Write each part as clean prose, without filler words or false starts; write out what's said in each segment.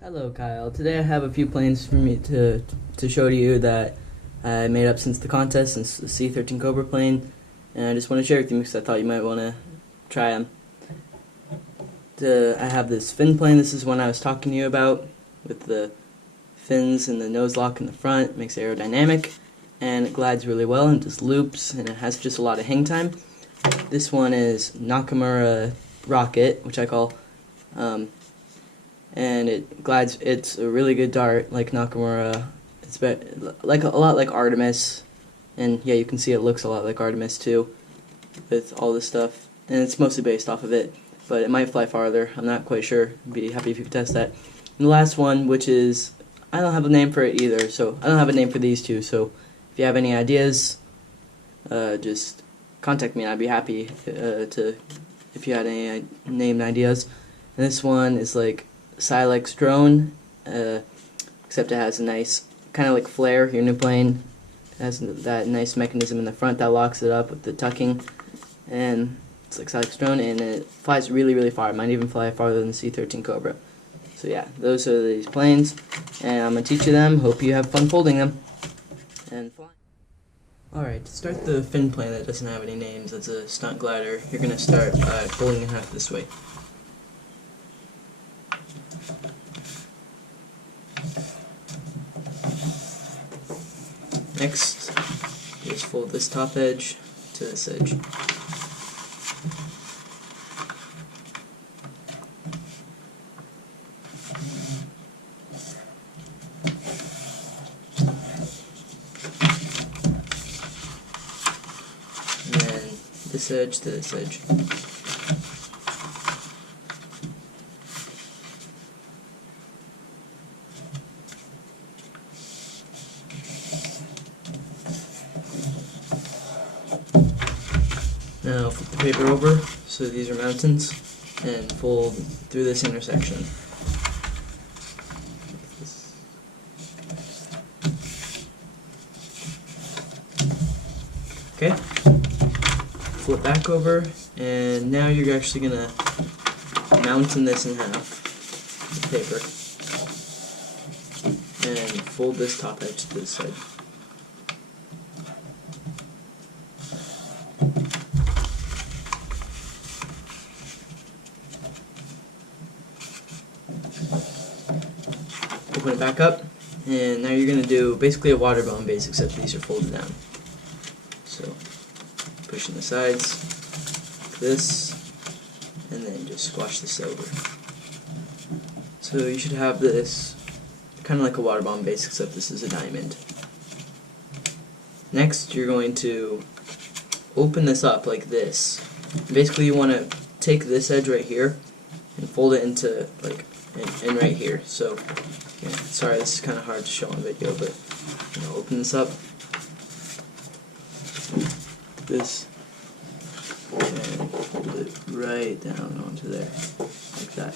Hello, Kyle. Today I have a few planes for me to show to you that I made up since the contest, since the C-13 Cobra plane, and I just want to share with you because I thought you might want to try them. I have this fin plane. This is one I was talking to you about, with the fins and the nose lock in the front. It makes it aerodynamic, and it glides really well and just loops, and it has just a lot of hang time. This one is Nakamura Rocket, which I call, and it glides. It's a really good dart, like Nakamura. It's like a lot like Artemis, and yeah, you can see it looks a lot like Artemis too, with all this stuff, and it's mostly based off of it, but it might fly farther. I'm not quite sure. I'd be happy if you could test that. And the last one, which is, I don't have a name for it either, so I don't have a name for these two, so if you have any ideas, just contact me and I'd be happy if you had any named ideas. And this one is like Silex drone, except it has a nice, kind of like flare, your new plane. It has that nice mechanism in the front that locks it up with the tucking, and it's like Silex drone, and it flies really, really far. It might even fly farther than the C-13 Cobra. So yeah, those are these planes, and I'm going to teach you them. Hope you have fun folding them and flying. Alright, to start the fin plane that doesn't have any names, it's a stunt glider, you're going to start by folding in half this way. Next, just fold this top edge to this edge. And then this edge to this edge. Now flip the paper over, so these are mountains, and fold through this intersection. Okay, flip back over, and now you're actually going to mountain this in half with paper, and fold this top edge to this side. Open it back up, and now you're going to do basically a water balloon base, except these are folded down. So, push in the sides, like this, and then just squash this over. So you should have this kind of like a water balloon base, except this is a diamond. Next, you're going to open this up like this. Basically, you want to take this edge right here and fold it into like in right here. So, yeah, sorry, this is kind of hard to show on video, but open this up, this, and fold it right down onto there, like that.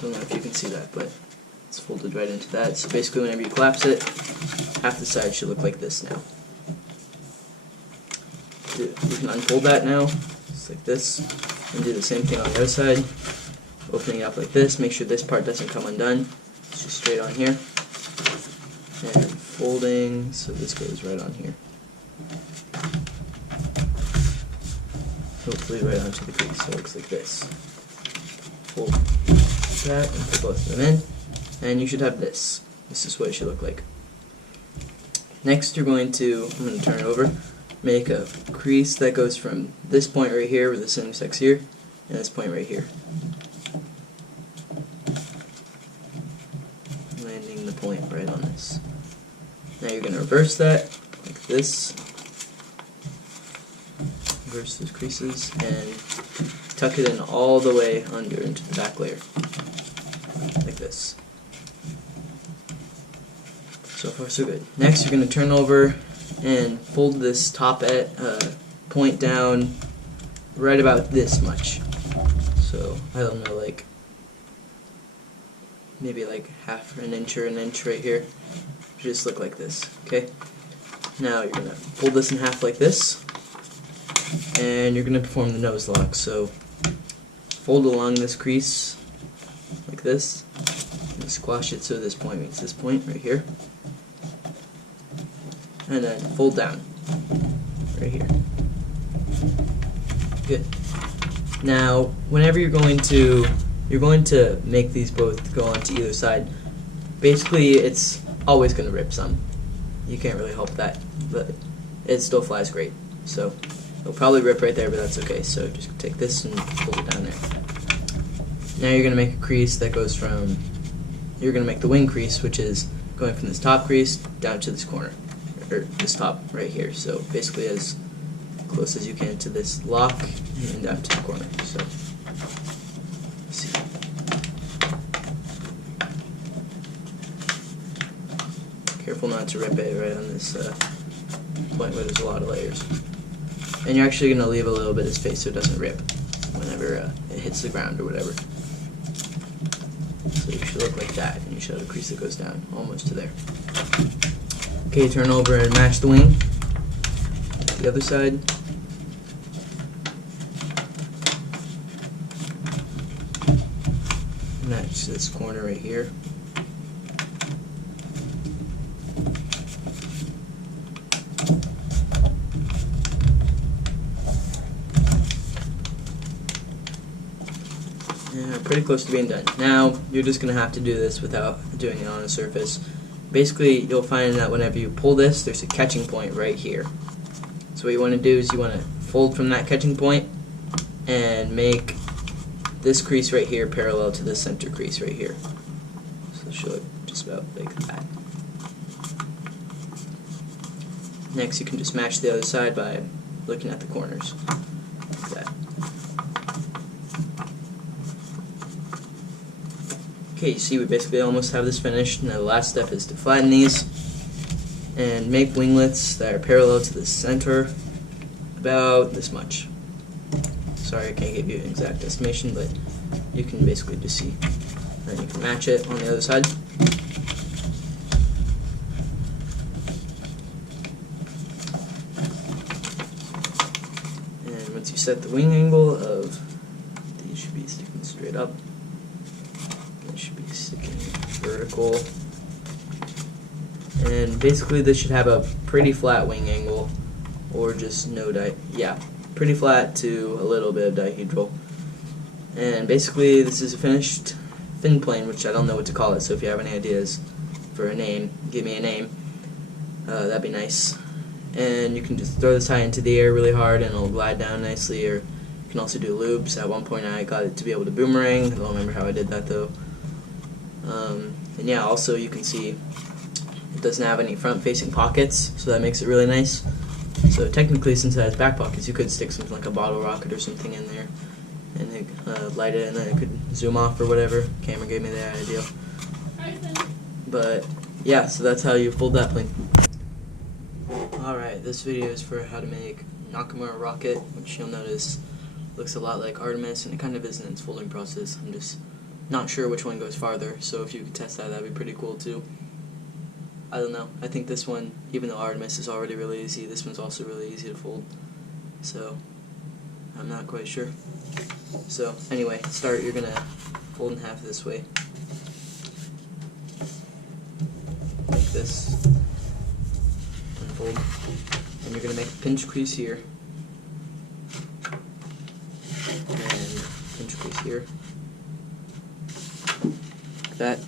Don't know if you can see that, but it's folded right into that. So basically, whenever you collapse it, half the side should look like this now. You can unfold that now, just like this, and do the same thing on the other side. Opening it up like this, make sure this part doesn't come undone. It's just straight on here. And folding, so this goes right on here. Hopefully right onto the crease, so it looks like this. Fold that and put both of them in, and you should have this. This is what it should look like. Next, you're going to, I'm going to turn it over, make a crease that goes from this point right here, where this intersects here, and this point right here. Landing the point right on this. Now you're going to reverse that, like this. Reverse those creases, and tuck it in all the way under into the back layer. Like this. So far so good. Next you're going to turn over and fold this top point down right about this much. So, I don't know, like maybe like half an inch or an inch right here. Just look like this, okay? Now you're going to fold this in half like this, and you're going to perform the nose lock. So fold along this crease like this, and squash it so this point meets this point right here, and then fold down right here. Good. Now, whenever you're going to make these both go onto either side, basically it's always going to rip some. You can't really help that, but it still flies great. So it'll probably rip right there, but that's okay. So just take this and fold it down there. Now you're going to make a crease that goes from, you're going to make the wing crease, which is going from this top crease down to this corner, or this top right here. So basically as close as you can to this lock and down to the corner. So let's see. Careful not to rip it right on this point where there's a lot of layers. And you're actually going to leave a little bit of space so it doesn't rip whenever it hits the ground or whatever. So it should look like that, and you should have a crease that goes down almost to there. Okay, turn over and match the wing. The other side. Match this corner right here. Yeah, pretty close to being done. Now, you're just going to have to do this without doing it on a surface. Basically, you'll find that whenever you pull this, there's a catching point right here. So what you want to do is you want to fold from that catching point and make this crease right here parallel to this center crease right here. So it should look just about like that. Next, you can just match the other side by looking at the corners, like that. Okay, you see we basically almost have this finished. Now the last step is to flatten these and make winglets that are parallel to the center, about this much. Sorry I can't give you an exact estimation, but you can basically just see. And you can match it on the other side. And once you set the wing angle of, these should be sticking straight up. They should be sticking vertical. And basically this should have a pretty flat wing angle, or just no pretty flat to a little bit of dihedral. And basically this is a finished fin plane, which I don't know what to call it, so if you have any ideas for a name, give me a name. That'd be nice. And you can just throw this high into the air really hard and it'll glide down nicely, or you can also do loops. At one point I got it to be able to boomerang. I don't remember how I did that though. And yeah, also you can see it doesn't have any front-facing pockets, so that makes it really nice. So technically, since it has back pockets, you could stick something like a bottle rocket or something in there, and it, light it, and then it could zoom off or whatever. Camera gave me that idea. But yeah, so that's how you fold that plane. Alright, this video is for how to make Nakamura rocket, which you'll notice looks a lot like Artemis, and it kind of is in its folding process. I'm just not sure which one goes farther, so if you could test that, that'd be pretty cool too. I don't know. I think this one, even though Artemis is already really easy, this one's also really easy to fold. So, I'm not quite sure. So, anyway, start, you're going to fold in half this way. Like this. Unfold. And you're going to make a pinch crease here. And pinch crease here. Like that.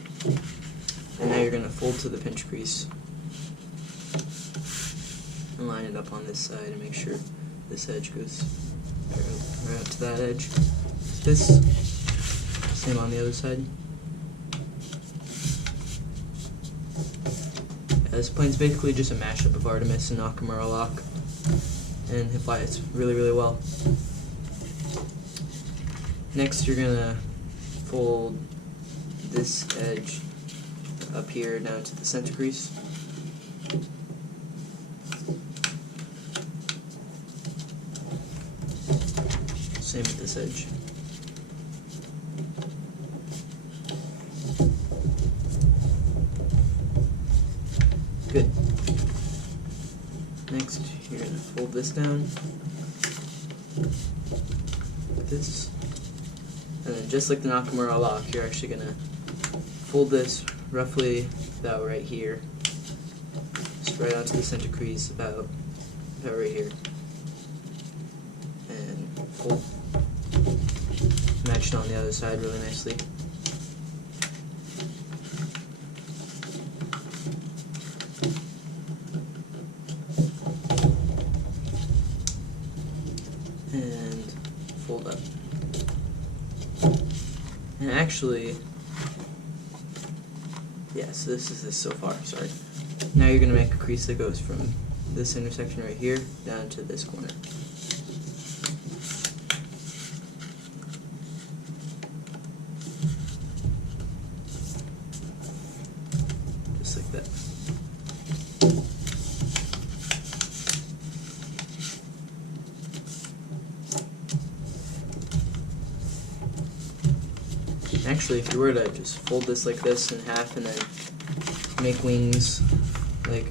And now you're going to fold to the pinch crease and line it up on this side and make sure this edge goes right up to that edge. This, same on the other side. Yeah, this plane's basically just a mashup of Artemis and Nakamura lock, and it flies really, really well. Next you're going to fold this edge up here down to the center crease. Same with this edge. Good. Next, you're going to fold this down, like this, and then just like the Nakamura lock, you're actually going to fold this roughly about right here, just right onto the center crease, about right here, and fold. Match it on the other side really nicely. And fold up. And actually, yeah, so this is this so far, sorry. Now you're going to make a crease that goes from this intersection right here down to this corner. Just like that. Actually, if you were to just fold this like this in half and then make wings like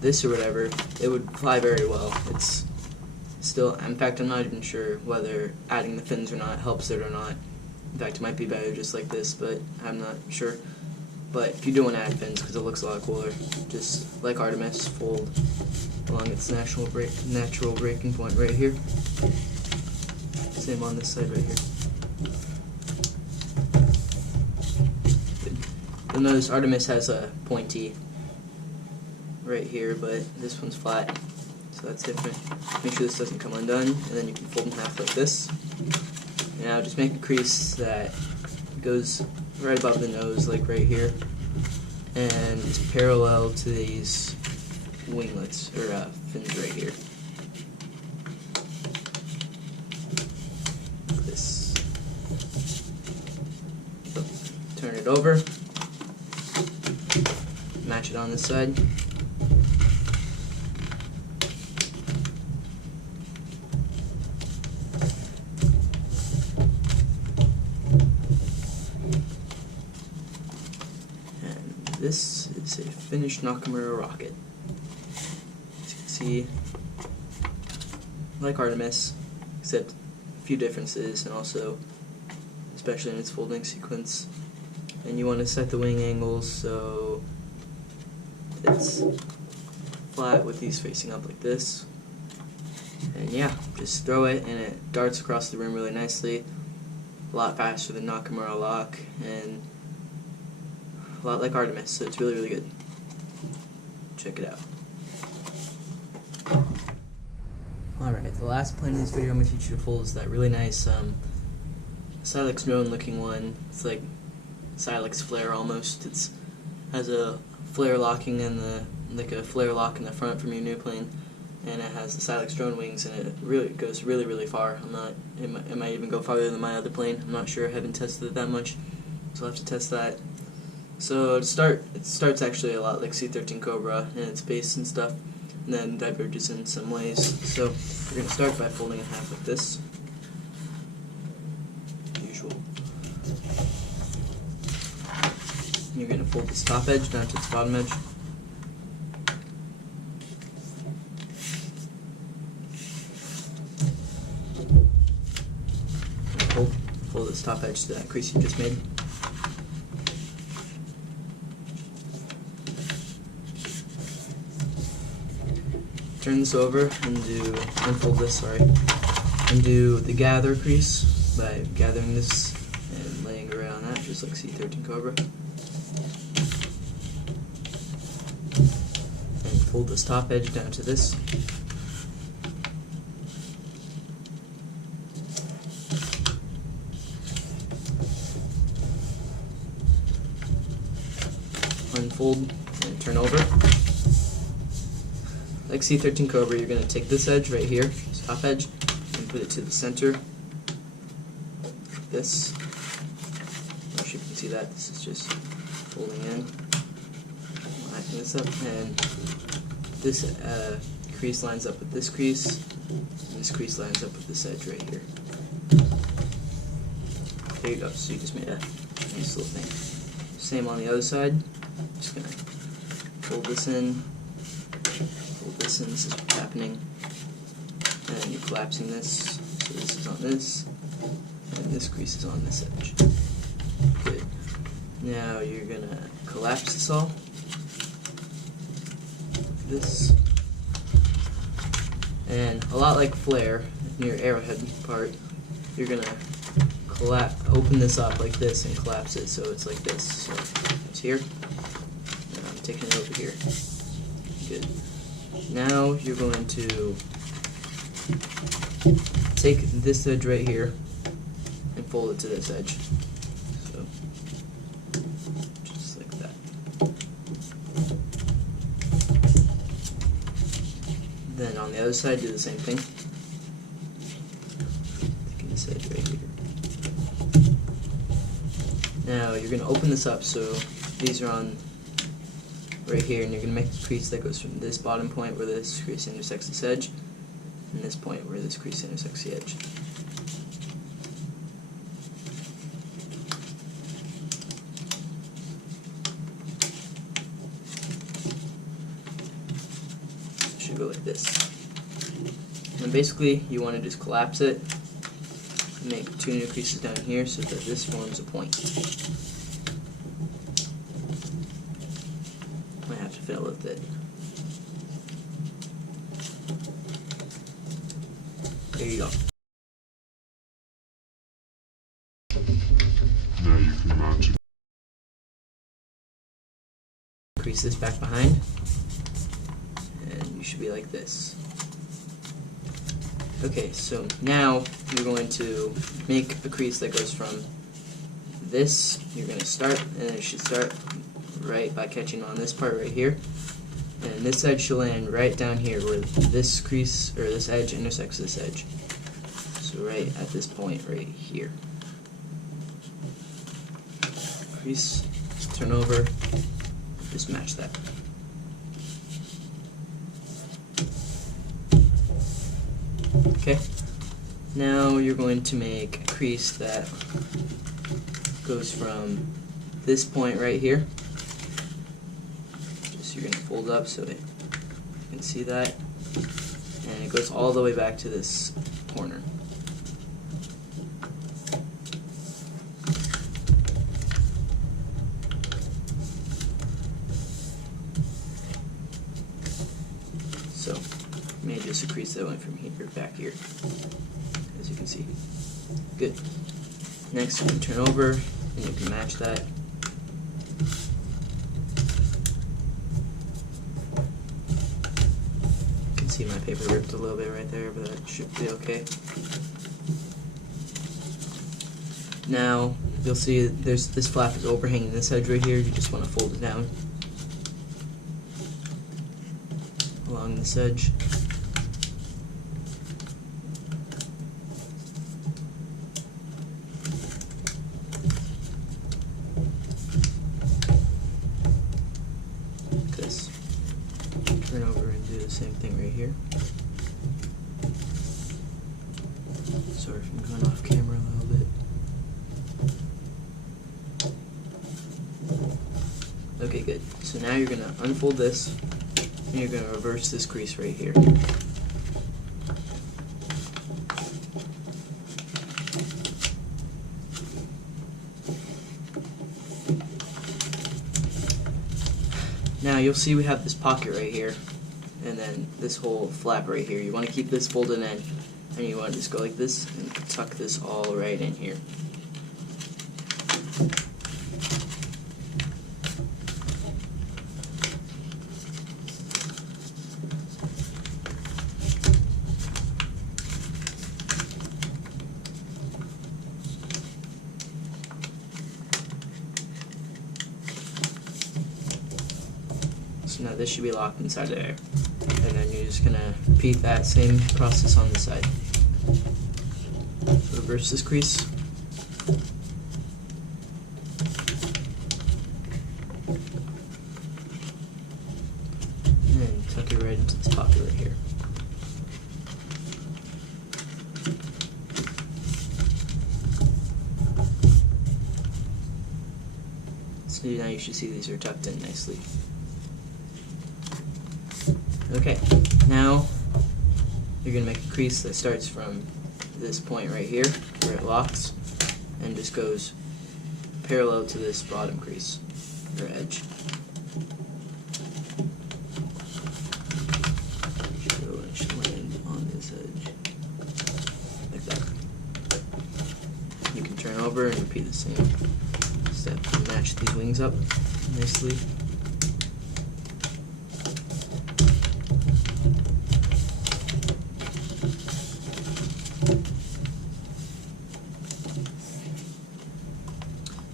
this or whatever, it would fly very well. It's still, in fact, I'm not even sure whether adding the fins or not helps it or not. In fact, it might be better just like this, but I'm not sure. But if you do want to add fins, because it looks a lot cooler, just like Artemis, fold along its natural breaking point right here. Same on this side right here. You'll notice Artemis has a pointy right here, but this one's flat, so that's different. Make sure this doesn't come undone, and then you can fold in half like this. Now just make a crease that goes right above the nose, like right here, and it's parallel to these winglets, or fins right here. Like this. So, turn it over. Match it on this side. And this is a finished Nakamura rocket. As you can see, like Artemis, except a few differences, and also especially in its folding sequence. And you want to set the wing angles so it's flat with these facing up like this. And yeah, just throw it and it darts across the room really nicely. A lot faster than Nakamura lock and a lot like Artemis, so it's really, really good. Check it out. Alright, the last plane in this video I'm going to teach you to fold is that really nice Silex drone looking one. It's like Silex flare almost. It has a flare locking and like a flare lock in the front from your new plane, and it has the Silex drone wings, and it really goes really, really far. It might even go farther than my other plane. I'm not sure. I haven't tested it that much, so I'll have to test that. So to start, it starts actually a lot like C-13 Cobra in its base and stuff, and then diverges in some ways. So we're going to start by folding in half like this. Usual. You're going to fold this top edge down to its bottom edge. Fold this top edge to that crease you just made. Turn this over and unfold this, sorry, and do the gather crease by gathering this and laying around that, just like C-13 Cobra. And fold this top edge down to this. Unfold and turn over. Like C-13 Cobra, you're going to take this edge right here, this top edge, and put it to the center. Like this. I'm not sure if you can see that. This is just folding in, lining this up, and this crease lines up with this crease, and this crease lines up with this edge right here. There you go. So you just made a nice little thing. Same on the other side. Just gonna fold this in fold this in, this is what's happening. And you're collapsing this, so this is on this, and this crease is on this edge. Good. Now you're gonna collapse this all. This. And a lot like flare, near arrowhead part, you're gonna open this up like this and collapse it so it's like this. So it's here, and I'm taking it over here. Good. Now you're going to take this edge right here and fold it to this edge. So just like that. Then on the other side, do the same thing. Taking this edge right here. Now you're going to open this up so these are on right here, and you're going to make a crease that goes from this bottom point where this crease intersects this edge, and this point where this crease intersects the edge. It should go like this. And basically you want to just collapse it and make 2 new creases down here so that this forms a point. Might have to fiddle with it. There you go. Now you can mount it. Crease this back behind, and you should be like this. Okay, so now you're going to make a crease that goes from this, you're going to start, and it should start right by catching on this part right here, and this edge should land right down here where this crease, or this edge, intersects this edge. So right at this point right here. Crease, turn over, just match that. Okay, now you're going to make a crease that goes from this point right here. Just you're going to fold up so that you can see that, and it goes all the way back to this corner. So, made just a crease that went from here back here, as you can see. Good. Next, you can turn over, and you can match that. You can see my paper ripped a little bit right there, but that should be okay. Now, you'll see there's this flap is overhanging this edge right here. You just want to fold it down along this edge. Like this. Turn over and do the same thing right here. Sorry if I'm going off camera a little bit. Okay, good. So now you're going to unfold this, and you're going to reverse this crease right here. Now you'll see we have this pocket right here, and then this whole flap right here. You want to keep this folded in, and you want to just go like this and tuck this all right in here. So now this should be locked inside there. And then you're just going to repeat that same process on the side. Reverse this crease. And then tuck it right into this pocket right here. So now you should see these are tucked in nicely. Okay, now you're going to make a crease that starts from this point right here, where it locks, and just goes parallel to this bottom crease, or edge. So it should land on this edge, like that. You can turn over and repeat the same step to match these wings up nicely.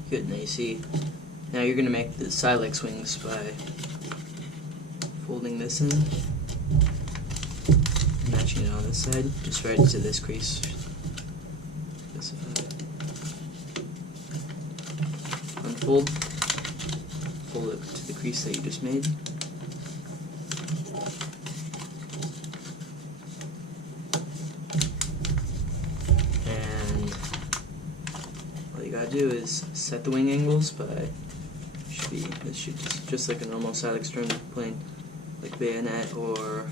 Good, now you see, now you're going to make the silex wings by folding this in, matching it on this side, just right to this crease. Unfold, fold it to the crease that you just made. All you gotta do is set the wing angles by, this should just like a normal silex drone plane, like bayonet or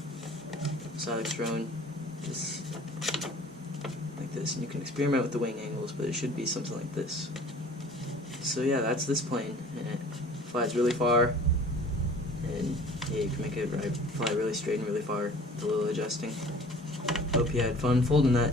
silex drone, just like this. And you can experiment with the wing angles, but it should be something like this. So yeah, that's this plane, and it flies really far, and yeah, you can make it fly really straight and really far with a little adjusting. Hope you had fun folding that.